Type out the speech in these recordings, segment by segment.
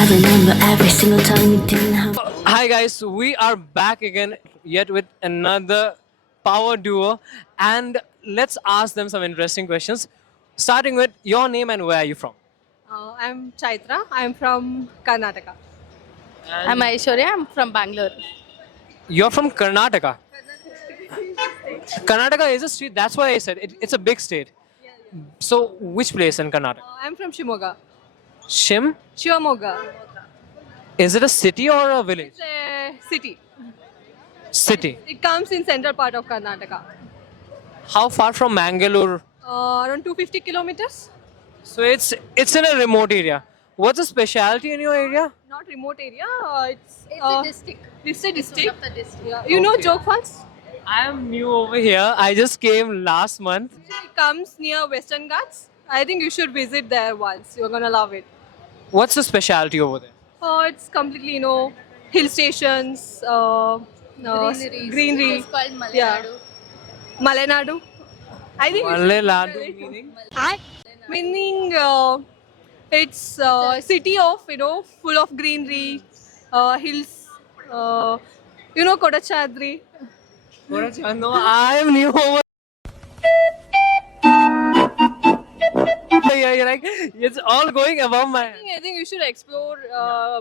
I remember every single time you didn't have. Hi guys, we are back again yet with another power duo, and let's ask them some interesting questions. Starting with your name and where are you from? I'm Chaitra. I'm from Karnataka. I'm Aishwarya. I'm from Bangalore. You're from Karnataka. Karnataka is a state. That's why I said it's a big state. So which place in Karnataka? I'm from Shimoga. Shim? Shivamogga. Is it a city or a village? It's a city. City. It comes in central part of Karnataka. How far from Mangalore? Around 250 kilometers. So it's in a remote area. What's the specialty in your area? Not remote area. It's a district. It's a district. the district. Yeah. You know Okay. Jog Falls? I am new over here. I just came last month. It comes near Western Ghats. I think you should visit there once. You're gonna love it. What's the specialty over there? It's completely, hill stations, greenery. It's called Malenadu. Yeah. Malenadu. I think you should- Malenadu meaning? Meaning, it's a city of, full of greenery, hills, Kodachadri. No, I am new over here. You're like, it's all going above my head. I think you should explore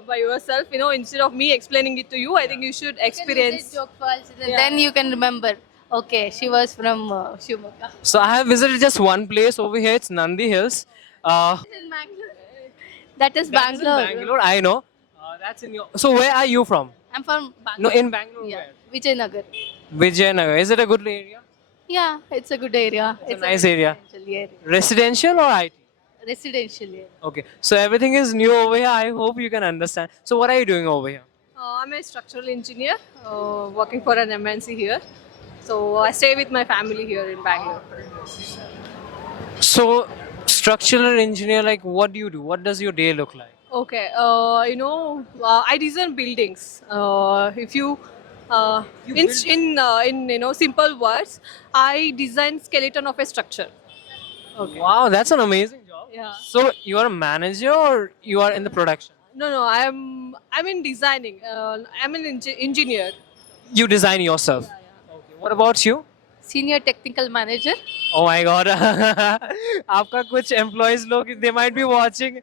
by yourself, instead of me explaining it to you. I think you should experience. Jog Falls. Then you can remember. Okay, she was from Shimoga. So I have visited just one place over here. It's Nandi Hills. That is That is in Bangalore. Bangalore. I know. That's in your. So where are you from? I'm from No, Bangalore. in Bangalore. Yeah, Where? Vijaynagar. Vijayanagar. Is it a good area? Yeah, it's a good area. It's a nice area. Residential area. Residential or IT? Residential area. Okay. So everything is new over here. I hope you can understand. So what are you doing over here? I'm a structural engineer working for an MNC here. So I stay with my family here in Bangalore. So, structural engineer, like, what do you do? What does your day look like? Okay, I design buildings. If you, in simple words, I design skeleton of a structure. Wow, that's an amazing job. Yeah. So, you are a manager or you are in the production? No, I'm in designing. I'm an engineer. You design yourself. Okay. What about you? Senior technical manager. Oh my God. आपका कुछ employees लोग they might be watching.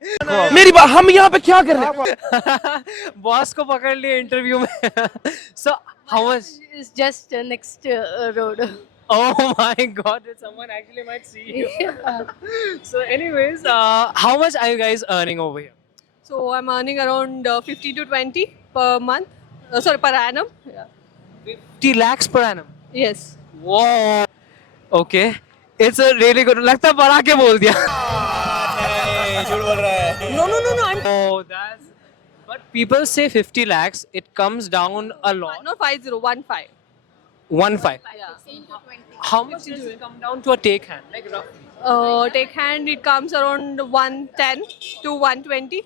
मेरी बात हम यहाँ पे क्या कर रहे हैं Boss को पकड़ लिए interview में. So, how much? Is just next road. Oh my God, someone actually might see you. So, anyways, how much are you guys earning over here? So I'm earning around 50 to 20 per month. Per annum. Yeah. 50 lakhs per annum. Yes. Whoa. Okay. It's a really good. लगता है बढ़ा के बोल दिया. No. Oh, that's. But people say 50 lakhs. It comes down a lot. No 50, 15. 1.5. Yeah. How much does it come down to a take hand? Like roughly. Take hand, it comes around 110 to 120.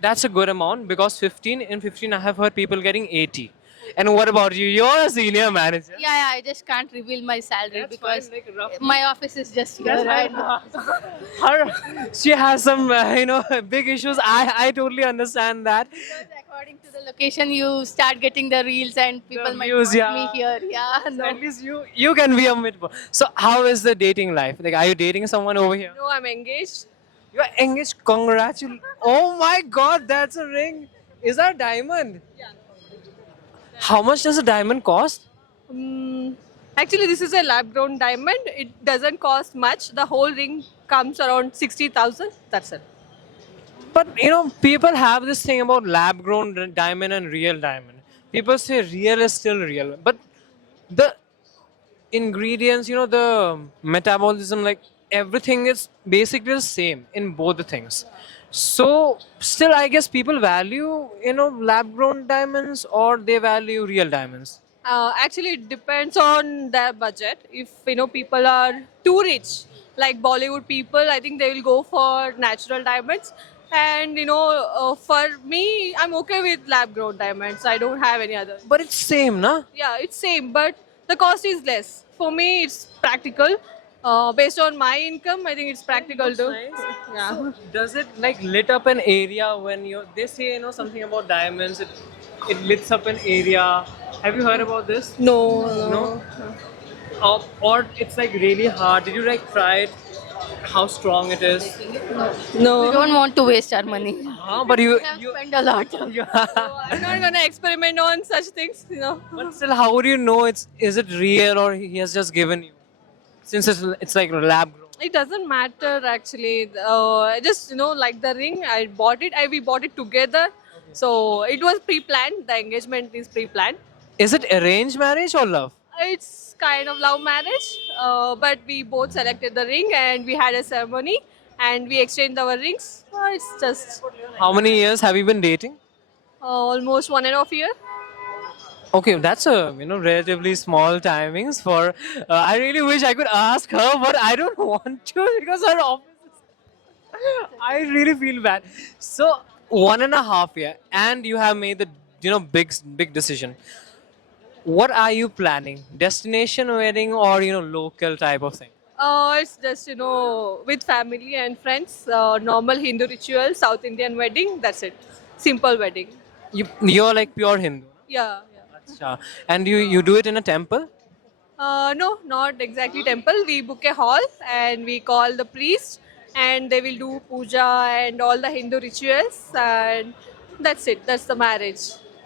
That's a good amount because 15 I have heard people getting 80. And what about you? You're a senior manager. Yeah, I just can't reveal my salary That's because fine, like roughly. my office is just here right now. She has some, big issues. I totally understand that. Because according to the location, you start getting the reels and people might views, want yeah. me here. Yeah, So no. at least you can be a mid. So how is the dating life? Like, are you dating someone over here? No, I'm engaged. You're engaged. Congratulations. Oh my God, that's a ring. Is that diamond? Yeah. How much does a diamond cost? Actually, this is a lab grown diamond. It doesn't cost much. The whole ring comes around 60,000. That's it. But people have this thing about lab grown diamond and real diamond. People say real is still real. But the ingredients, the metabolism, like everything is basically the same in both the things. So still I guess people value, lab grown diamonds or they value real diamonds. Actually, it depends on their budget. If people are too rich, like Bollywood people, I think they will go for natural diamonds. And for me, I'm okay with lab grown diamonds. I don't have any other. But it's same, na? Yeah, it's same, but the cost is less. For me, it's practical. Based on my income, I think it's practical too. Nice. Yeah. Does it like lit up an area when you? They say something about diamonds. It lits up an area. Have you heard about this? No, No. Or it's like really hard. Did you like try it? How strong it is? We no. don't want to waste our money. But We have spent a lot. you I'm not gonna experiment on such things. but still, how would you know is it real or he has just given you? Since it's like lab grown. It doesn't matter actually. I just like the ring. I bought it. We bought it together. So it was pre-planned. The engagement is pre-planned. Is it arranged marriage or love? It's kind of love marriage, but we both selected the ring and we had a ceremony and we exchanged our rings. It's just How many years have you been dating? almost 1.5 years. Okay, that's a relatively small timings for. I really wish I could ask her, but I don't want to because her office. I really feel bad. So 1.5 year, and you have made the big decision. What are you planning? Destination wedding or local type of thing? It's just with family and friends. Normal Hindu ritual, South Indian wedding. That's it. Simple wedding. You're like pure Hindu. Yeah. Acha. And you do it in a temple? No, not exactly temple. We book a hall and we call the priest and they will do puja and all the Hindu rituals and that's it. That's the marriage.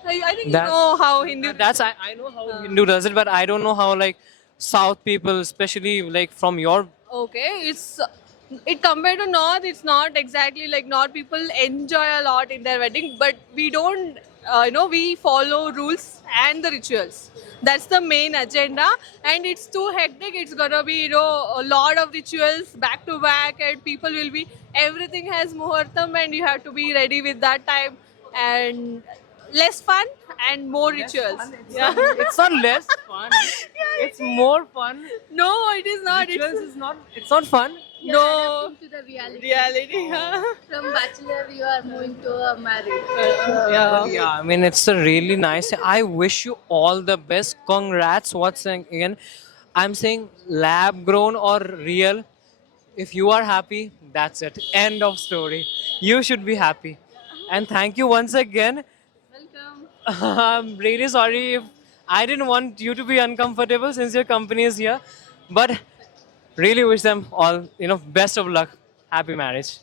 I think That- you know how Hindu. That's I know how Hindu does it, but I don't know how like South people, especially like from your. Okay, it compared to North, it's not exactly like North people enjoy a lot in their wedding, but we don't. We follow rules and the rituals. That's the main agenda, and it's too hectic. It's gonna be a lot of rituals back to back, and people will be. Everything has muhurtam, and you have to be ready with that time, and less fun and more rituals. Yeah. It's not less fun. It's more fun. No, it is not. Rituals It's is not. It's not fun. no To the reality. reality. Yeah. From bachelor, you are moving to a married. Yeah. Yeah, I mean it's a really nice. I wish you all the best. Congrats. What's again? I'm saying lab grown or real. If you are happy, that's it. End of story. You should be happy. And thank you once again. Welcome. I'm really sorry if I didn't want you to be uncomfortable since your company is here. But really wish them all, best of luck. Happy marriage.